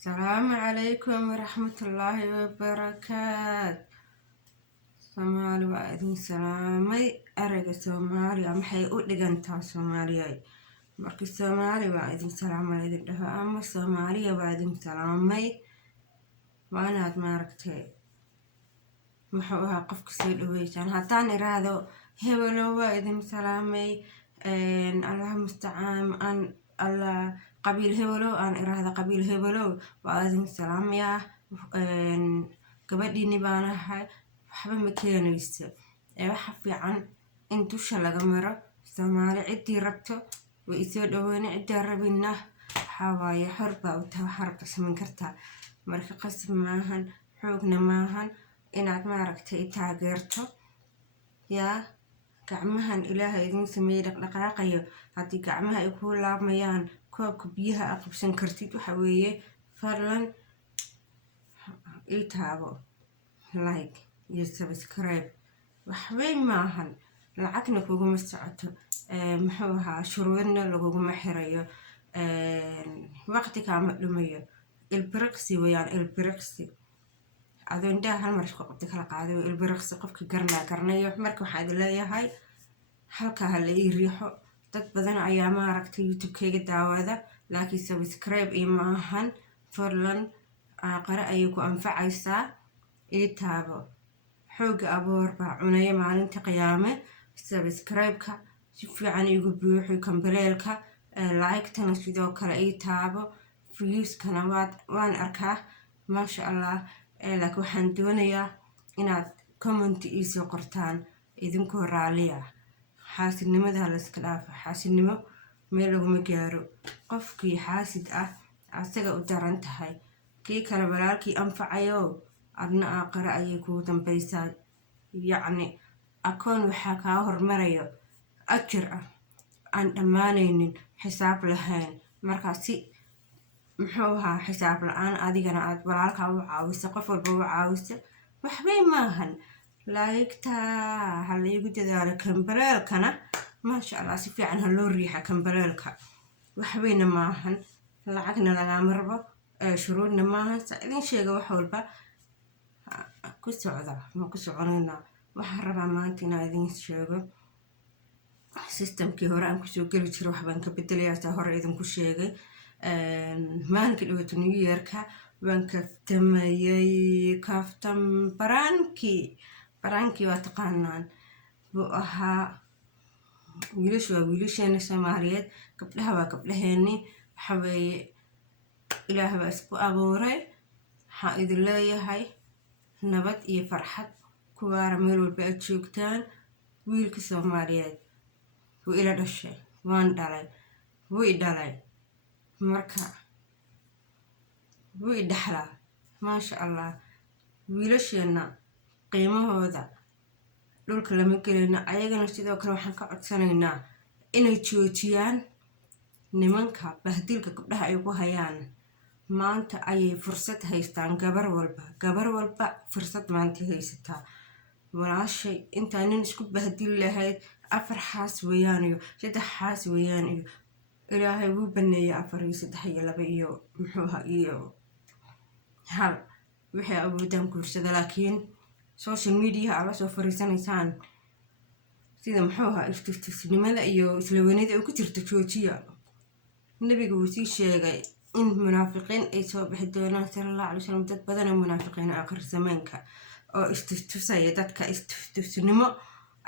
السلام عليكم ورحمة الله وبركاته. Soomaali waa idin salaamay. Erayga Soomaaliya maxay u dhigantaa Soomaaliyay? Markii Soomaali waa idin salaamay idin dhaho ama Soomaaliya waa idin salaamay. Waa inaad maaragtay muxuu ahaa qofka soo dhaweysaan. Haddaan iraahdo hebelo waa idin salaamay Allah mustacaan Allah qabiil hebelo aan iraahdo qabiil hebelo waa idin salaamaya. Gabadhiini baan ahay waxba ma keenayso. Waxa fiican in dusha laga maro. Soomaali ciddii rabto way soo dhaweyn, ciddii rabina waxaa waaye xor baa u tahay, xor ka samayn kartaa. Marka qasab maahan, xoogna maahan inaad maaragtay taageerto. yaa gacmahan ilaahay idin sameeyay dhaqdhaqaaqayo. Haddii gacmaha ay ku laabmayaan koobka biyaha aad qabsan kartid waxa weeye fadlan ii taabo like iyo subscribe. waxbay maahan, lacagna kuguma socoto, muxuu ahaa shuruudna laguguma xirayo, waqti kaama dhumayo. Ilbiriqsi wayaan ilbiriqsi adoo indhaha hal mar isku qabti kala qaaday way ilbiriqsi. qofka garanayo marka waxaa idin leeyahay halkaa ha la ii riixo. dad badan ayaa maaragtay youtube-kayga daawada laakiin subscribe iyo maahan. fadlan qare ayay ku anfacaysaa. ii taabo xooga aboor baa cunaya maalinta qiyaame. subscribe-ka si fiican igu buuxi, kambaleelka like-tana sidoo kale ii taabo. views-kana waan arkaa maasha allah. laakiin waxaan doonayaa inaad comment iisoo qortaan idinkoo raaliya. xaasidnimada la iska dhaafa. xaasidnimo meel laguma gaaro. qofkii xaasid ah asaga u daran tahay. kii kale walaalkii anfacayo adna aqara ayay kugu dambaysaa. yacni akoon waxaa kaa hormarayo ajir ah aan dhammaanaynin, xisaab lahayn. markaa si muxuu ahaa xisaab la-aan adigana aad walaalkaa u caawiso, qof walba u caawiso. waxbay maahan. laayigtaa ha laygu dadaalo. kambaleelkana maasha allah si fiican ha loo riixa kambaleelka. waxbayna maahan, lacagna lagaama rabo, shuruudna maahan. sa idin sheega wax walba ku socda ma ku soconayna. waxaan rabaa maanta inaan idin sheego systemkii hore aan kusoo geli jiro waxbaan ka bedelayaa. saa hore idinku sheegay maalinka dhawaato new yearka waan kaftamayay. kaftam baraankii waa taqaanaan buu ahaa. wiilashu waa wiilasheena Soomaaliyeed, gabdhaha waa gabdhaheeni. waxa weeye ilaah baa isku abuuray. waxaa idin leeyahay nabad iyo farxad ku waara meel walba aad joogtaan. wiilka Soomaaliyeed wuu ila dhashay, waan dhalay, wuu i dhalay, marka wuu i dhaxlaa maasha allah. wiilasheena qiimahooda dhulka lama gelino. ayagana sidoo kale waxaan ka codsanaynaa inay joojiyaan nimanka bahdilka gabdhaha ay ku hayaan. maanta ayay fursad haystaan. gabar walba fursad maanta haysataa. walaashay intaa nin isku bahdil lahayd 4 xaas weeyaan iyo 3 xaas weeyaan iyo ilaahay wuu baneeyay 4 iyo 3 iyo 2 iyo muxuu ahaa iyo hal wixii awoodaan guursada. laakiin social media ala soo fariisanaysaan sida muxuu ahaa istisnimada iyo isla weynida ay ku jirto joojiya. nabiga wuu sii sheegay in munaafiqiin ay soo bixi doonaan sallallahu alayhi wasallam. dad badan oo munaafiqiin aakhir zamaanka oo istusaya dadka istusnimo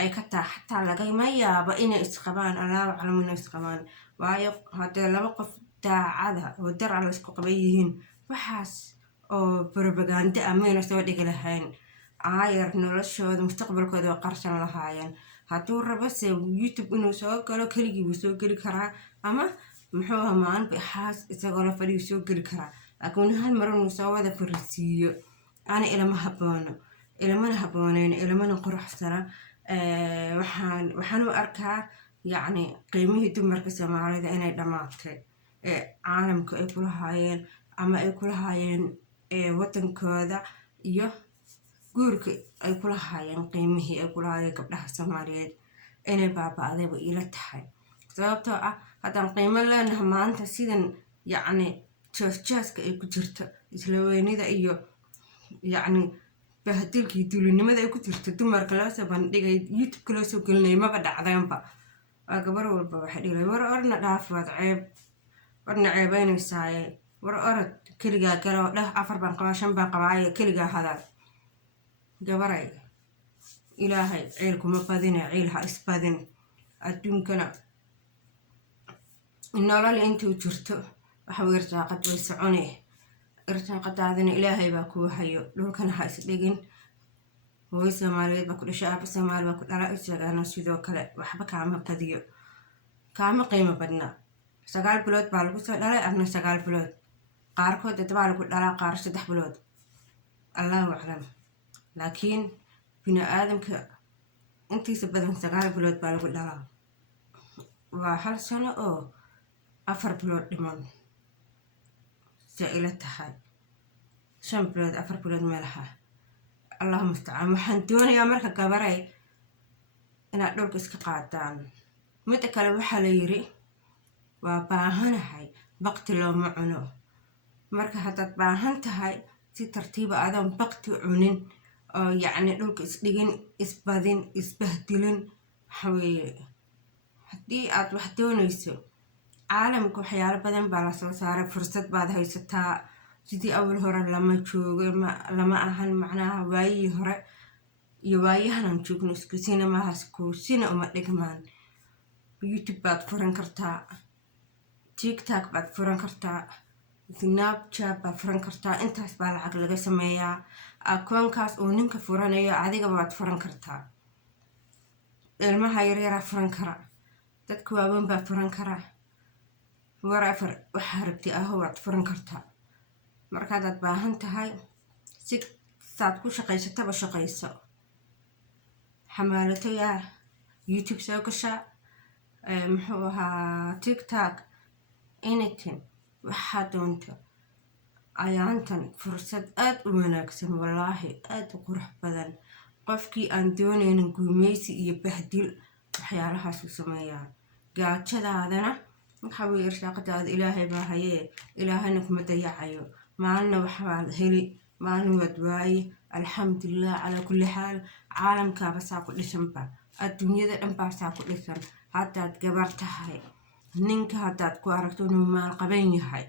ay ka tahay. xataa lagama yaabo inay isqabaan. allahu aclam inay isqabaan. waayo haddee 2 qof daacada oo dar alla isku qaban yihiin waxaas oo propaganda ah mayna soo dhigi lahayn. aayar noloshooda mustaqbalkooda waa qarsan lahaayeen. hadduu rabo se youtube inuu soo galo keligii wuu soo geli karaa, ama muxuu ahaa maalinba xaas isagoo la fadhiyo soo geli karaa. laakiin hal mar inuu soo wada farisiiyo ana ilama haboono, ilamana habooneen, ilamana quruxsana. waxaan u arkaa yacni qiimihii dumarka Soomaalida inay dhammaatay. caalamka ay kula haayeen ama ay kula haayeen wadankooda iyo guurka ay kula haayeen. qiimihii ay kula haayeen gabdhaha Soomaaliyeed inay baaba'day way ila tahay. sababtoo ah haddaan qiimo leenahay maanta sidan yacni jaaska ay ku jirto isla weynida iyo yacni bahdilkii duulinimada ay ku jirto dumarka loo soo bandhigay youtube-ka loo soo gelinaya maba dhacdeenba. waa gabar walba waxay dhigay war orna dhaaf waad ceeb warna ceebeynaysaayee war orod keligaa gale oo dheh 4 baan qabaa 5 baan qabaaye keligaa hadal. gabaray ilaahay ciil kuma badine ciil ha isbadin. adduunkana nolol intuu jirto waxa way irsaaqad way socone irsaaqadaadina ilaahay baa kuu hayo dhulkana ha isdhigin. hooyo Soomaaliyeed baa ku dhashay aaba Soomaali baa ku dhala isagana sidoo kale waxba kaama qadiyo kaama qiimo badna. 9 bilood baa lagu soo dhalay adna 9 bilood qaarkood baa lagu dhalaa qaar 3 bilood allahu aclam. laakiin bini aadamka intiisa badan 9 bilood baa lagu dhalaa waa 1 sano oo 4 bilood dhiman ila tahay 5 bilood 4 bilood meelaha. allah mustacaan. waxaan doonayaa marka gabaray inaad dhulka iska qaadaan. midda kale waxaa la yiri waa baahanahay baqti looma cuno. marka haddaad baahan tahay si tartiiba adoon baqti cunin oo yacni dhulka isdhigin isbadin isbahdilin waxaweeye haddii aad wax doonayso caalamka waxyaalo badan baa lasoo saaray fursad baad haysataa sidii awal hore lama joogo lama ahan macnaha waayihii hore iyo waayahanan joogno isku sina maahaas kuusina uma dhigmaan. youtube baad furan kartaa tiktok baad furan kartaa snapchat baad furan kartaa intaas baa lacag laga sameeyaa. akoonkaas oo ninka furanayo adiga baad furan kartaa. ilmaha yaryaraa furan kara dadka waaweyn baa furan kara whatever waxaa rabti waad furan kartaa. markaadaad baahan tahay si saad ku shaqaysataba shaqayso. xamaalato yaa youtube soo gasha muxuu ahaa tiktok anything waxaa doonta. ayaantan fursad aad u wanaagsan wallaahi aad u qurux badan. qofkii aan doonaynin guumeysi iyo bahdil waxyaalahaas u sameeyaa. gaajadaadana waxa way irsaaqadaada ilaahay baa hayee ilaahayna kuma dayacayo. maalina waxbaad heli maalin waad waaye alxamdulilah calaa kulli xaal. caalamkaaba saa ku dhisanba adduunyada dhan baa saa ku dhisan. haddaad gabar tahay ninka haddaad ku aragto inuu maalqabeen yahay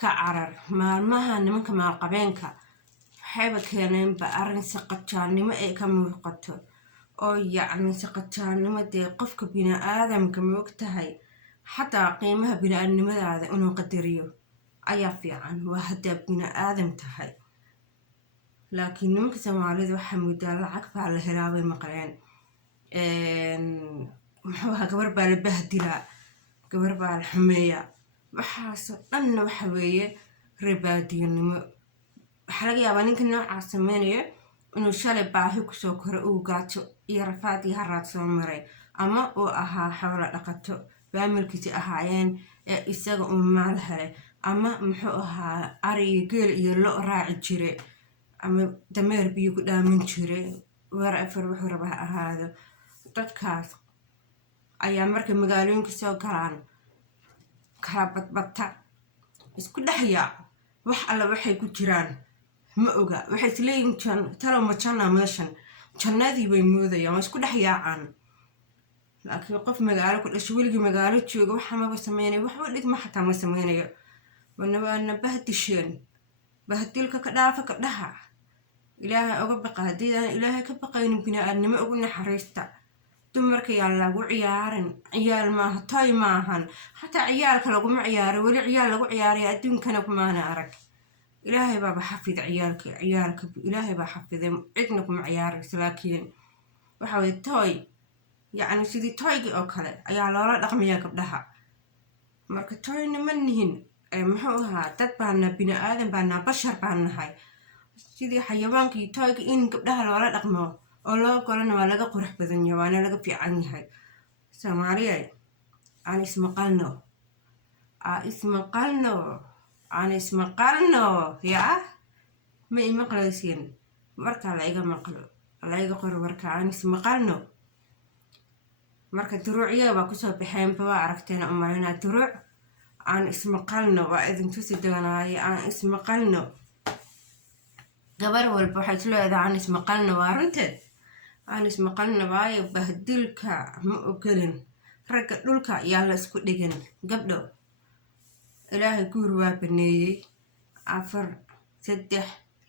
ka carar. maalmaha nimanka maalqabeenka waxayba keeneenba arrin saqajaannimo ay ka muuqato oo yacni saqajaannimo dee qofka bini aadamka moog tahay xataa qiimaha bini aadamnimadaada inuu qadariyo ayaa fiican waa haddaad bini aadam tahay. laakiin nimanka Soomaalida waxaa moodaa lacag baa la helaa way maqleen. muxuu ahaa gabar baa la bahdilaa gabar baa la xumeeyaa waxaasoo dhanna waxa weeye reebaadiyanimo. waxaa laga yaabaa ninka noocaas sameynaya inuu shalay baahi kusoo koro uu gaajo iyo rafaad iyo haraad soo maray ama uu ahaa xoolo dhaqato faamilkiisi ahaayeen ee isaga uu maal helay ama muxuu ahaa ari iyo geel iyo lo raaci jire ama dameer biyo ku dhaamin jire whatever wuxuu raba ha ahaado. dadkaas ayaa markay magaalooyinka soo galaan kala badbata isku dhex yaac wax alla waxay ku jiraan ma oga. waxay isleeyihiin talow ma janna meeshan jannadii bay moodayaan waa isku dhex yaacaan. laakiin qof magaalo ku dhashay weligii magaalo jooga waxa maba sameynayo waxba dhigma xataa ma sameynayo. waana bahdisheen bahdilka ka dhaafa ka dhaha ilaahay uga baqa. haddiidaan ilaahay ka baqaynin bini aadnimo ugu naxariista. dumarka yaa lagu ciyaarin ciyaal maaha toy maahan xataa ciyaalka laguma ciyaaro weli ciyaal lagu ciyaaraya adduunkana kumaana arag. ilaahay baaba xafid ciyaalka ilaahay baa xafiday cidna kuma ciyaarayso. laakiin waxa way toy yacni sidii toygii oo kale ayaa loola dhaqmayaa gabdhaha. marka toyna ma nihin muxuu ahaa dad baana bini aadan baana bashar baan nahay. sidii xayawaankii toyga in gabdhaha loola dhaqmo oo loo golana waa laga qurux badan yahay waana laga fiican yahay. Soomaaliya aan ismaqalno yaa ma imaqlaysiin marka la iga maqlo la iga qoro warka aan ismaqalno. marka duruuciya baa kusoo baxeen baa aragteen u malaynaa duruuc aan ismaqalno waa idin tusi doonaaye aan ismaqalno gabar walba waxay isleedahay aan ismaqalno waa runteed aan ismaqalno waayo bahdilka ma ogelin ragga dhulka yaa la isku dhigin gabdho ilaahay guur waa baneeyey 4 3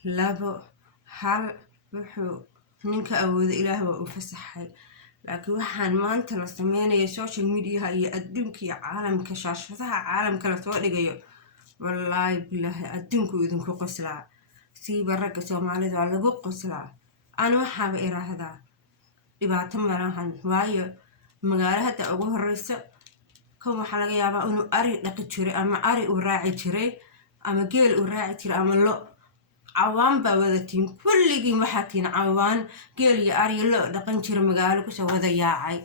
2 1 wuxuu ninka awooda ilaah waa u fasaxay laakiin waxaan maanta la sameynaya social media iyo adduunka iyo caalamka shaashadaha caalamka la soo dhigayo wallaahi bilaahi adduunku idinku qoslaa siiba ragga Soomaalida waa lagu qoslaa aan waxaaba iraahdaa dhibaato malahan waayo magaalo hadda ugu horeyso kan waxaa laga yaabaa inuu ari dhaqi jiray ama ari u raaci jiray ama geel u raaci jiray ama lo cawaan baa wadatiin kulligiin waxaa tiin cawaan geel iyo ari lo dhaqan jiray magaalo kusoo wada yaacay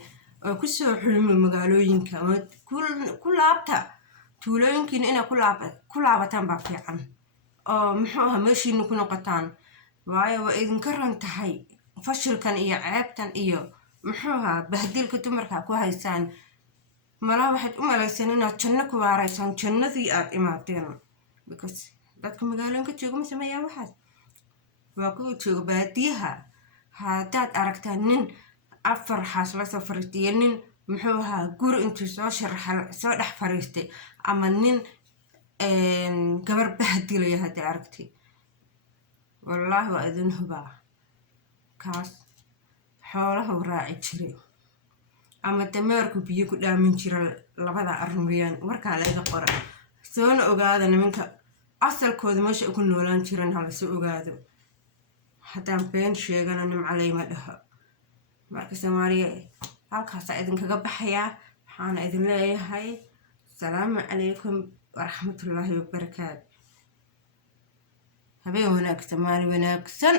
oo kusoo xulmay magaalooyinka ku laabta tuulooyinkiina inay ku laabataan baa fiican oo muxuu ahaa meeshiina ku noqotaan waayo waa idinka ran tahay fashilkan iyo ceebtan iyo muxuu ahaa bahdilka dumarka ku haysaan malaha waxaad u malaysaan inaad janno ku waaraysaan jannadii aad imaadeen because dadka magaalooyinka jooga ma sameeyaan waxaas waa kuwa jooga baadiyaha haddaad aragtaan nin 4 xaas la soo fariistay iyo nin muxuu ahaa guri intuu soo dhex fariistay ama nin gabar bahdilaya hadday aragtay wallaahi waa idin hubaa kaas xoolaha u raaci jiray ama dameerku biyo ku dhaamin jira labada arrin weeyaan warkaa laga qora soona ogaada nimanka asalkooda meesha ay ku noolaan jireen hala soo ogaado haddaan been sheegana nimco layma dhaho marka Soomaaliya halkaasa idinkaga baxayaa waxaana idin leeyahay asalaamu calaykum waraxmatullaahi wabarakaatu habeen wanaagsan maalin wanaagsan